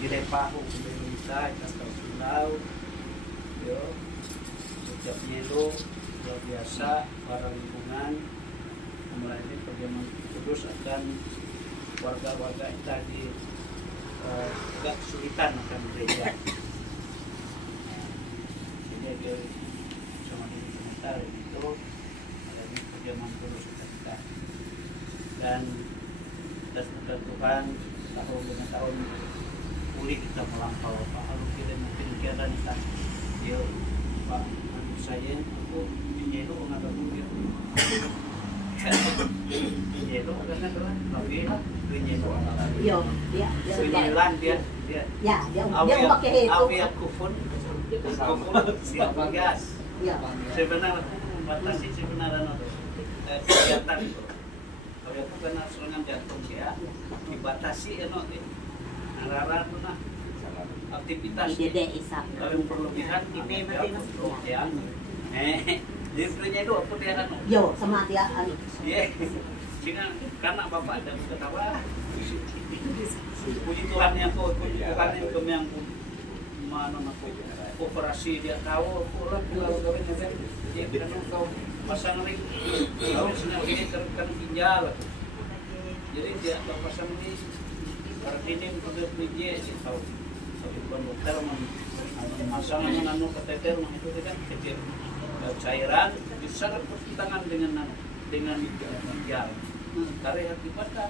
dilepaho pemerintah atau pulau yo setiap minggu luar biasa para lingkungan melayani perjamuan kudus akan warga-warga kita di agak kesulitan akan gereja. Jadi sama di sebentar itu adanya perjamuan kudus kita dan atas berkat Tuhan tahun demi tahun pulih kita melampau Pak Lalu kita mungkin kegiatan kita dia Pak Anu saya aku menyelo nggak tahu dia menyelo karena telah tapi menyelo iya dia menyelan dia pakai itu awi aku pun siap gas ya sebenarnya batasi sebenarnya kegiatan itu kalau aku kena serangan jantung ya dibatasi arah nah aktivitas kalau yang berlebihan ini ya listriknya itu apa dia kan yo sama dia iya karena bapak ada ketawa puji Tuhan yang Tuhan yang mana aku operasi dia tahu kurang kalau dia kan kau pasang ring tahu ini kan ginjal jadi dia pasang ini ini untuk biji tahu bukan dokter memasang nano kateter itu kan kecil cairan bisa bertentangan dengan ginjal karena akibatnya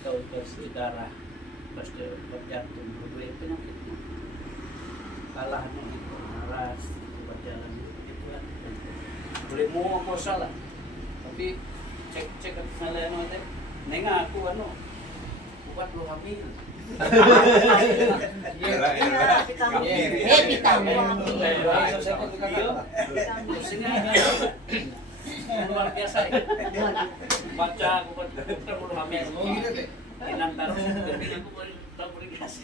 tahu ke darah pasti berjantung berbagai penyakit kalah itu naras berjalan itu kan boleh mau apa salah tapi cek nelayan itu nengah aku buat lo hamil luar biasa baca aku buat lo hamil inang taruh tapi aku boleh tahu berikasi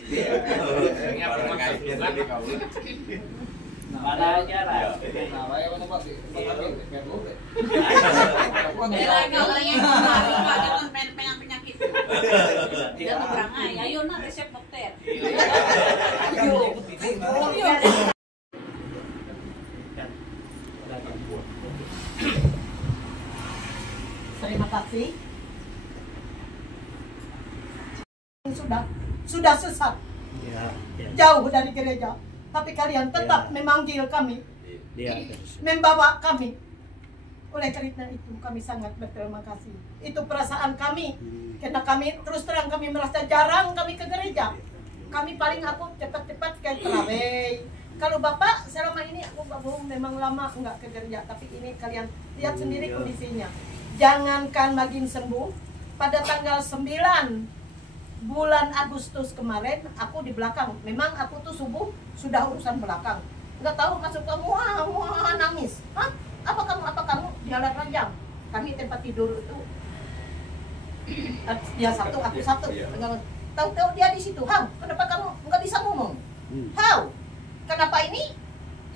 mana aja lah penyakit tidak berangai ayo na resep dokter terima kasih sudah sesat jauh dari gereja tapi kalian tetap memanggil kami membawa kami oleh karena itu kami sangat berterima kasih itu perasaan kami karena kami terus terang kami merasa jarang kami ke gereja kami paling aku cepat-cepat ke terawih kalau bapak selama ini aku belum memang lama enggak ke gereja tapi ini kalian lihat sendiri kondisinya jangankan Magin sembuh pada tanggal 9 bulan Agustus kemarin aku di belakang memang aku tuh subuh sudah urusan belakang nggak tahu masuk ke wah nangis hah apa kamu jalan ranjang kami tempat tidur itu dia satu aku satu tahu dia di situ kenapa kamu nggak bisa ngomong kenapa ini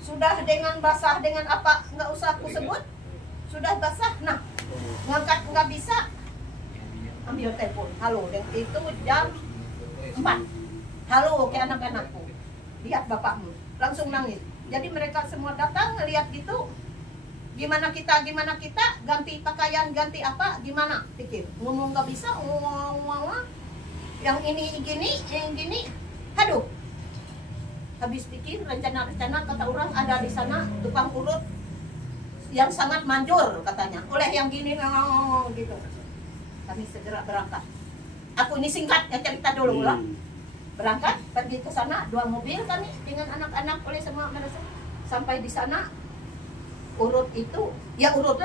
sudah dengan basah dengan apa nggak usah aku sebut sudah basah nah ngangkat nggak bisa ambil telepon halo dan itu jam 4 halo ke anak-anakku lihat bapakmu langsung nangis jadi mereka semua datang ngelihat gitu gimana kita ganti pakaian ganti apa gimana pikir ngomong nggak bisa yang ini gini aduh habis pikir rencana kata orang ada di sana tukang urut yang sangat manjur katanya oleh yang gini gitu kami segera berangkat aku ini singkat ya cerita dulu lah berangkat pergi ke sana 2 mobil kami dengan anak-anak oleh semua mereka sampai di sana urut itu ya urut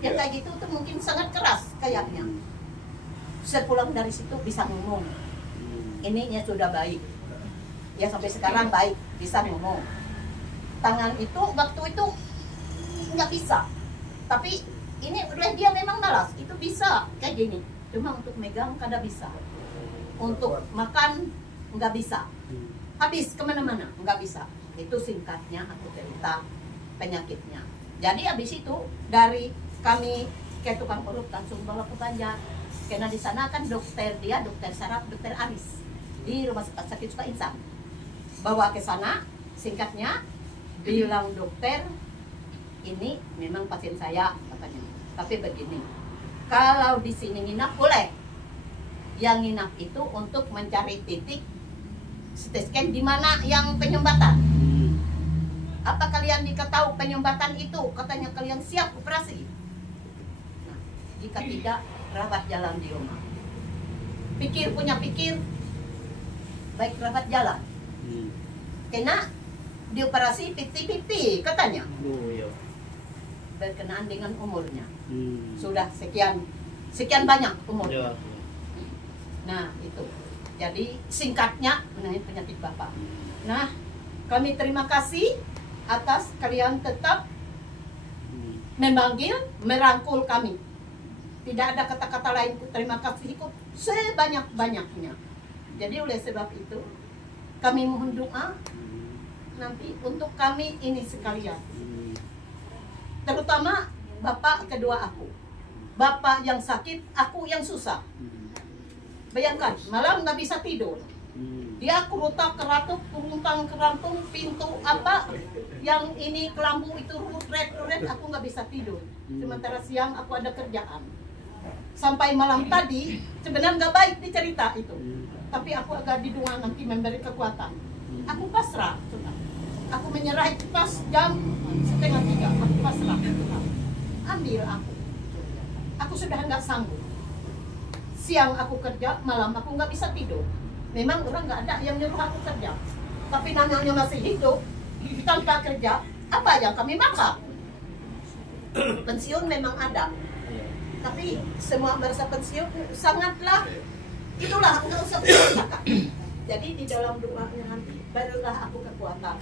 yang kayak gitu tuh mungkin sangat keras kayaknya sepulang dari situ bisa ngomong ininya sudah baik ya sampai sekarang baik bisa ngomong tangan itu waktu itu nggak bisa tapi ini oleh dia memang malas itu bisa kayak gini cuma untuk megang kada bisa untuk makan nggak bisa habis kemana-mana nggak bisa itu singkatnya aku cerita penyakitnya jadi habis itu dari kami ke tukang urut langsung bawa ke Banjar karena di sana kan dokter saraf dokter Aris di rumah sakit Suka Insan. Bawa ke sana, singkatnya bilang dokter, ini memang pasien saya katanya. Tapi begini, kalau di sini nginap boleh. Yang nginap itu untuk mencari titik CT scan di mana yang penyumbatan. Apa kalian diketahui penyumbatan itu? Katanya kalian siap operasi. Nah, jika tidak, rawat jalan di rumah. Pikir punya pikir, baik rawat jalan. Kena dioperasi 50-50 katanya. Berkenaan dengan umurnya. Sudah sekian banyak umurnya. Nah, itu. Jadi singkatnya mengenai penyakit Bapak. Nah, kami terima kasih atas kalian tetap memanggil, merangkul kami. Tidak ada kata-kata lain, terima kasih ikut sebanyak-banyaknya. Jadi oleh sebab itu, kami mohon doa nanti untuk kami ini sekalian. Terutama Bapak kedua aku. Bapak yang sakit, aku yang susah. Bayangkan, malam nggak bisa tidur. Dia kerutak keratuk, keruntang kerantung, pintu apa yang ini kelambu itu ruret, aku nggak bisa tidur. Sementara siang aku ada kerjaan. Sampai malam tadi sebenarnya nggak baik dicerita itu, tapi aku agak didoa nanti memberi kekuatan. Aku pasrah, aku menyerah pas jam 2:30, aku pasrah. Ambil aku. Aku sudah nggak sanggup. Siang aku kerja, malam aku nggak bisa tidur. Memang orang nggak ada yang nyuruh aku kerja. Tapi namanya masih hidup, tanpa kerja, apa yang kami makan? Pensiun memang ada. Tapi semua merasa pensiun sangatlah, itulah nggak usah berkata. Jadi di dalam doanya nanti, barulah aku kekuatan.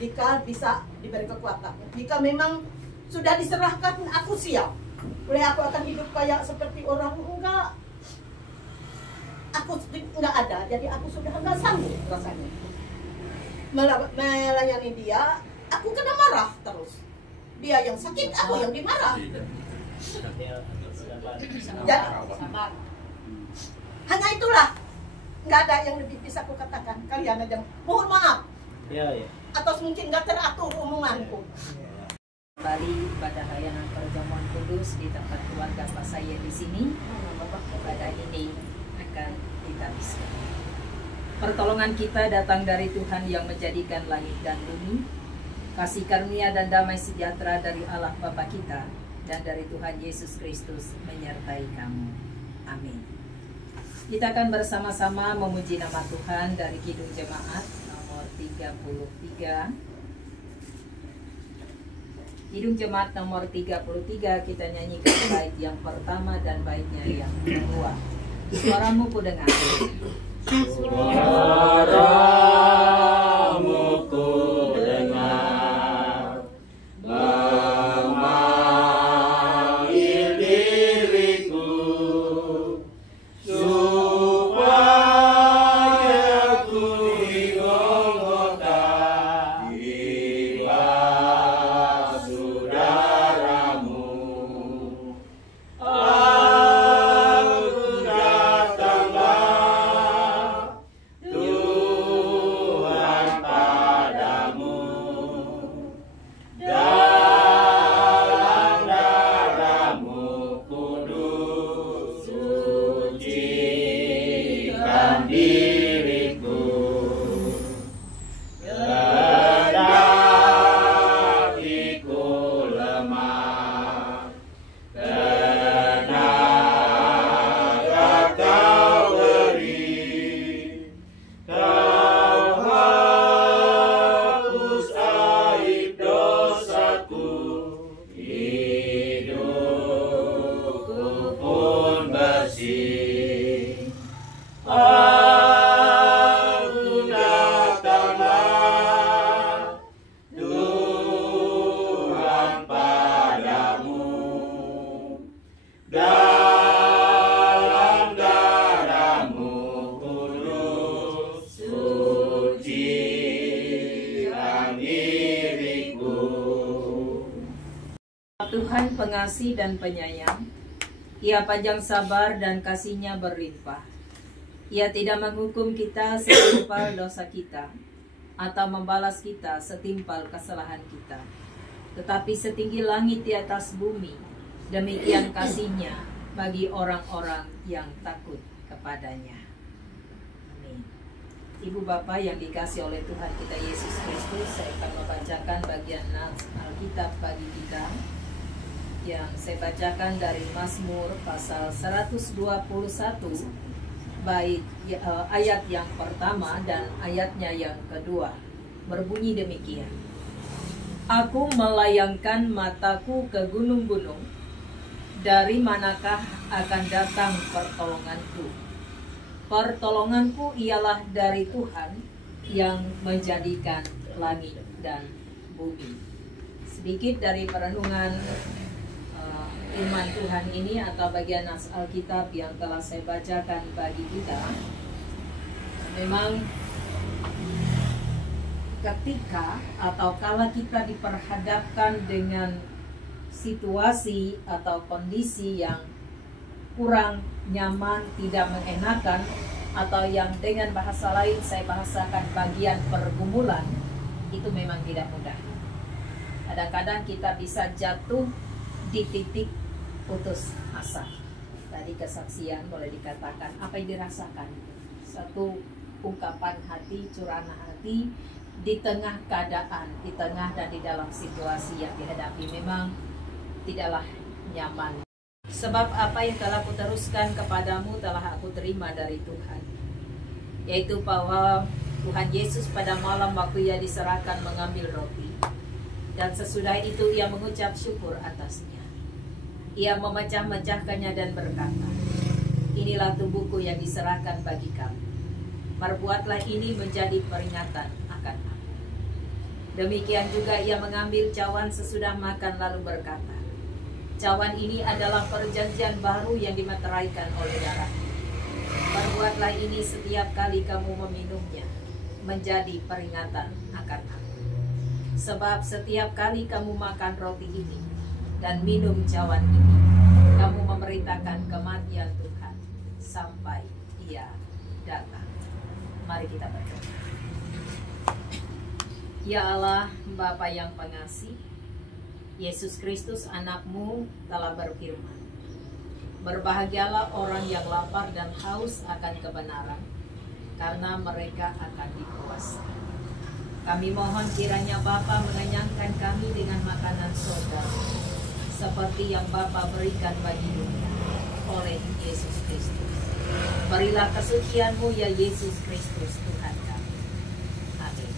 Jika bisa diberi kekuatan. Jika memang sudah diserahkan, aku siap. Boleh aku akan hidup kayak seperti orang enggak. Aku nggak ada, jadi aku sudah nggak sanggup rasanya melayani dia. Aku kena marah terus. Dia yang sakit, aku yang dimarah. Jadi hanya itulah, nggak ada yang lebih bisa aku katakan. Kalian aja mohon maaf. Atau mungkin nggak teratur omonganku. Kembali pada layanan perjamuan kudus di tempat keluarga Pak saya di sini. Pada ini akan kita bisa. Pertolongan kita datang dari Tuhan yang menjadikan langit dan bumi. Kasih karunia dan damai sejahtera dari Allah Bapa kita dan dari Tuhan Yesus Kristus menyertai kamu. Amin. Kita akan bersama-sama memuji nama Tuhan dari Kidung Jemaat nomor 33. Kidung Jemaat nomor 33 kita nyanyikan bait yang pertama dan baitnya yang kedua. Suaramu ku dengar. Suaramu ku dengar, memanggil diriku supaya ku di Golgota tiba saudaramu. Tuhan pengasih dan penyayang, Ia panjang sabar dan kasih-Nya berlimpah. Ia tidak menghukum kita setimpal dosa kita, atau membalas kita setimpal kesalahan kita. Tetapi setinggi langit di atas bumi, demikian kasih-Nya bagi orang-orang yang takut kepadanya. Amin. Ibu Bapa yang dikasih oleh Tuhan kita Yesus Kristus, saya akan membacakan bagian Alkitab bagi kita yang saya bacakan dari Mazmur pasal 121 baik ayat yang pertama dan ayatnya yang kedua. Berbunyi demikian: Aku melayangkan mataku ke gunung-gunung, dari manakah akan datang pertolonganku? Pertolonganku ialah dari Tuhan yang menjadikan langit dan bumi. Sedikit dari perenungan firman Tuhan ini atau bagian Alkitab yang telah saya bacakan bagi kita. Memang ketika atau kala kita diperhadapkan dengan situasi atau kondisi yang kurang nyaman, tidak mengenakan, atau yang dengan bahasa lain saya bahasakan bagian pergumulan, itu memang tidak mudah. Kadang-kadang kita bisa jatuh di titik putus asa. Tadi kesaksian boleh dikatakan apa yang dirasakan, satu ungkapan hati, curahan hati di tengah keadaan, di tengah dan di dalam situasi yang dihadapi memang tidaklah nyaman. Sebab apa yang telah kuteruskan kepadamu telah aku terima dari Tuhan, yaitu bahwa Tuhan Yesus pada malam waktu Ia diserahkan mengambil roti, dan sesudah itu Ia mengucap syukur atasnya. Ia memecah-mecahkannya dan berkata, Inilah tubuhku yang diserahkan bagi kamu. Perbuatlah ini menjadi peringatan akan aku. Demikian juga Ia mengambil cawan sesudah makan lalu berkata, Cawan ini adalah perjanjian baru yang dimeteraikan oleh darah-Ku. Perbuatlah ini setiap kali kamu meminumnya, menjadi peringatan akan aku. Sebab setiap kali kamu makan roti ini dan minum cawan ini, kamu memberitakan kematian Tuhan sampai Ia datang. Mari kita berdoa. Ya Allah, Bapa yang pengasih, Yesus Kristus anak-Mu telah berfirman, berbahagialah orang yang lapar dan haus akan kebenaran, karena mereka akan dipuaskan. Kami mohon kiranya Bapa mengenyangkan kami dengan makanan surga, seperti yang Bapa berikan bagi dunia oleh Yesus Kristus. Berilah kesucian-Mu ya Yesus Kristus Tuhan kami. Amin.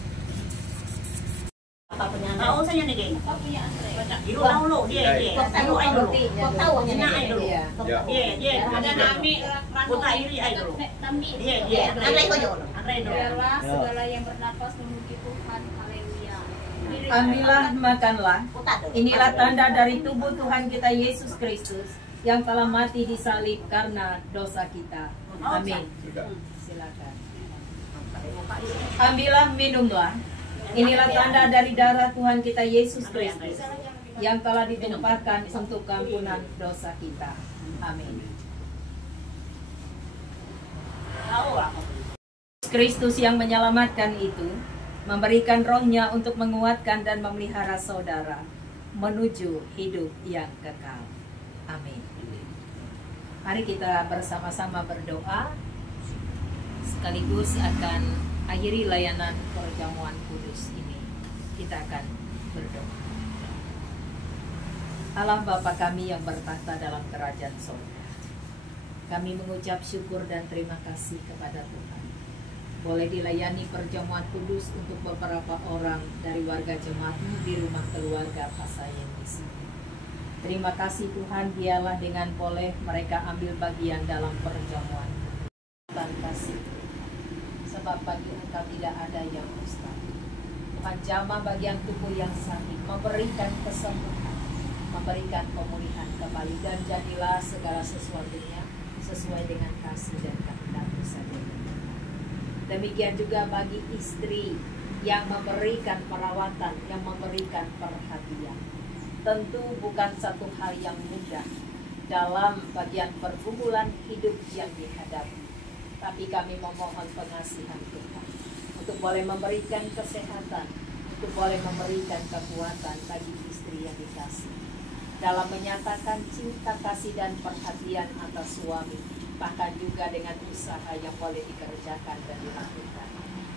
Apa penyanyi? Tahu saya nih, geng. Apa punya Andre? Dulu dulu dia. Kau tahu Dulu dulu. dulu. Kau tahu Sina nyanyi dulu. dia. Dia. Ada nami putra iri dulu. Dia. Andre kau dulu. Andre dulu. Biarlah segala yang bernapas memuji Tuhan. Haleluya. Ambillah, makanlah. Putar dulu. Inilah tanda dari tubuh Tuhan kita Yesus Kristus yang telah mati di salib karena dosa kita. Amin. Silakan. Ambillah, minumlah. Inilah tanda dari darah Tuhan kita Yesus Kristus yang telah ditumpahkan untuk keampunan dosa kita. Amin. Kristus yang menyelamatkan itu memberikan rohnya untuk menguatkan dan memelihara saudara menuju hidup yang kekal. Amin. Mari kita bersama-sama berdoa sekaligus akan akhiri layanan perjamuan kudus ini. Kita akan berdoa. Allah Bapa kami yang bertahta dalam kerajaan surga, kami mengucap syukur dan terima kasih kepada Tuhan. Boleh dilayani perjamuan kudus untuk beberapa orang dari warga jemaat-Mu di rumah keluarga Pasayen di sini. Terima kasih Tuhan, biarlah dengan boleh mereka ambil bagian dalam perjamuan. Tuhan kasih, sebab bagi Engkau tidak ada yang mustahil. Tuhan jamah bagian tubuh yang sakit, memberikan kesembuhan, memberikan pemulihan kembali, dan jadilah segala sesuatunya sesuai dengan kasih dan kehendak-Mu saja. Demikian juga bagi istri yang memberikan perawatan, yang memberikan perhatian. Tentu bukan satu hal yang mudah dalam bagian pergumulan hidup yang dihadapi. Tapi kami memohon pengasihan Tuhan untuk boleh memberikan kesehatan, untuk boleh memberikan kekuatan bagi istri yang dikasih dalam menyatakan cinta kasih dan perhatian atas suami, bahkan juga dengan usaha yang boleh dikerjakan dan dilakukan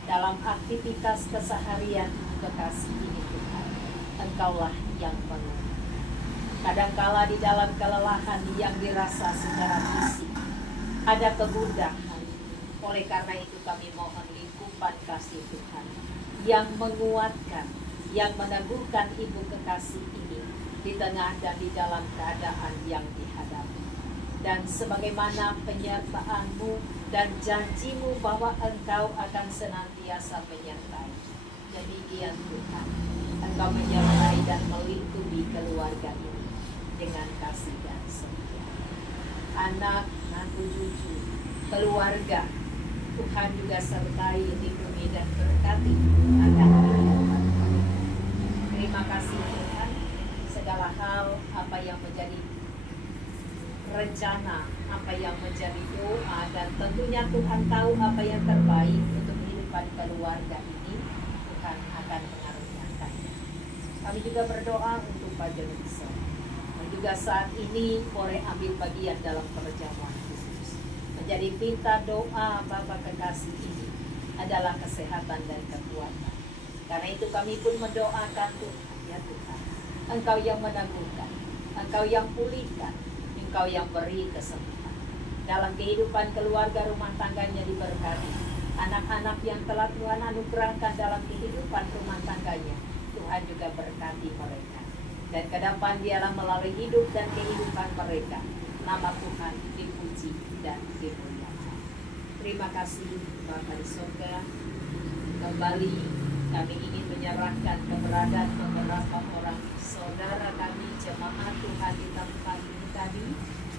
dalam aktivitas keseharian kekasih ini. Tuhan, Engkaulah yang menolong. Kadangkala di dalam kelelahan yang dirasa secara fisik ada kegundahan. Oleh karena itu kami mohon lingkupan kasih Tuhan yang menguatkan, yang meneguhkan ibu kekasih ini di tengah dan di dalam keadaan yang dihadapi. Dan sebagaimana penyertaan-Mu dan janji-Mu bahwa Engkau akan senantiasa menyertai. Demikian Tuhan, Engkau menyertai dan melindungi keluarga ini dengan kasih dan setia. Anak, mantu, cucu, keluarga, Tuhan juga sertai, lindungi dan berkati akan kehidupan. Terima kasih Tuhan, segala hal apa yang menjadi rencana, apa yang menjadi doa, dan tentunya Tuhan tahu apa yang terbaik untuk kehidupan keluarga ini, Tuhan akan mengaruniakannya. Kami juga berdoa untuk Pak Jonison, dan juga saat ini boleh ambil bagian dalam perjamuan khusus. Menjadi pinta doa Bapak kekasih ini adalah kesehatan dan kekuatan. Karena itu kami pun mendoakan Tuhan, ya Tuhan, Engkau yang meneguhkan, Engkau yang pulihkan, Engkau yang beri kesembuhan. Dalam kehidupan keluarga rumah tangganya diberkati. Anak-anak yang telah Tuhan anugerahkan dalam kehidupan rumah tangganya, Tuhan juga berkati mereka. Dan ke depan dialah melalui hidup dan kehidupan mereka, nama Tuhan dipuji dan dimuliakan. Terima kasih Bapa di surga. Kembali kami ingin menyerahkan keberadaan beberapa orang saudara kami, jemaat Tuhan di tempat ini tadi,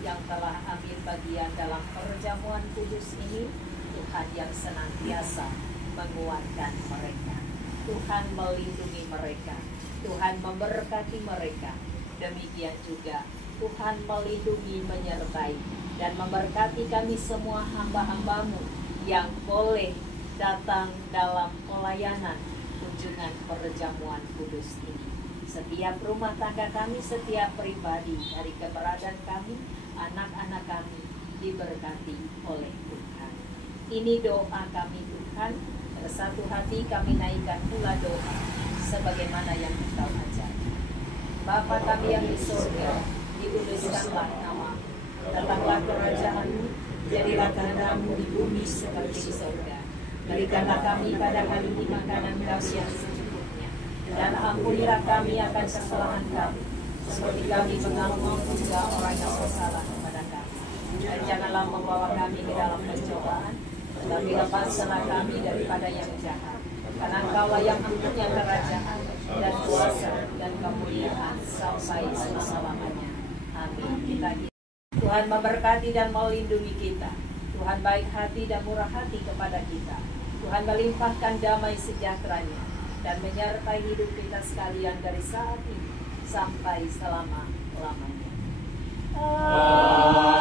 yang telah ambil bagian dalam perjamuan kudus ini. Tuhan yang senantiasa menguatkan mereka, Tuhan melindungi mereka, Tuhan memberkati mereka. Demikian juga Tuhan melindungi, menyertai, dan memberkati kami semua hamba-hamba-Mu yang boleh datang dalam pelayanan kunjungan perjamuan kudus ini. Setiap rumah tangga kami, setiap pribadi dari keberadaan kami, anak-anak kami diberkati oleh Tuhan. Ini doa kami Tuhan, bersatu hati kami naikkan pula doa sebagaimana yang Engkau ajarkan. Bapa kami yang di surga, dikuduskanlah nama-Mu, datanglah kerajaan-Mu, jadilah kehendak-Mu di bumi seperti di surga. Berikanlah kami pada hari ini makanan kami yang secukupnya, dan ampunilah kami akan kesalahan kami, seperti kami mengampuni juga orang yang bersalah kepada kami. Dan janganlah membawa kami ke dalam pencobaan, tetapi lepaskanlah kami daripada yang jahat. Karena Engkaulah yang mempunyai kerajaan dan kuasa dan kemuliaan sampai selama-lamanya. Amin. Tuhan memberkati dan melindungi kita. Tuhan baik hati dan murah hati kepada kita. Tuhan melimpahkan damai sejahtera-Nya dan menyertai hidup kita sekalian dari saat ini sampai selama-lamanya. Amin.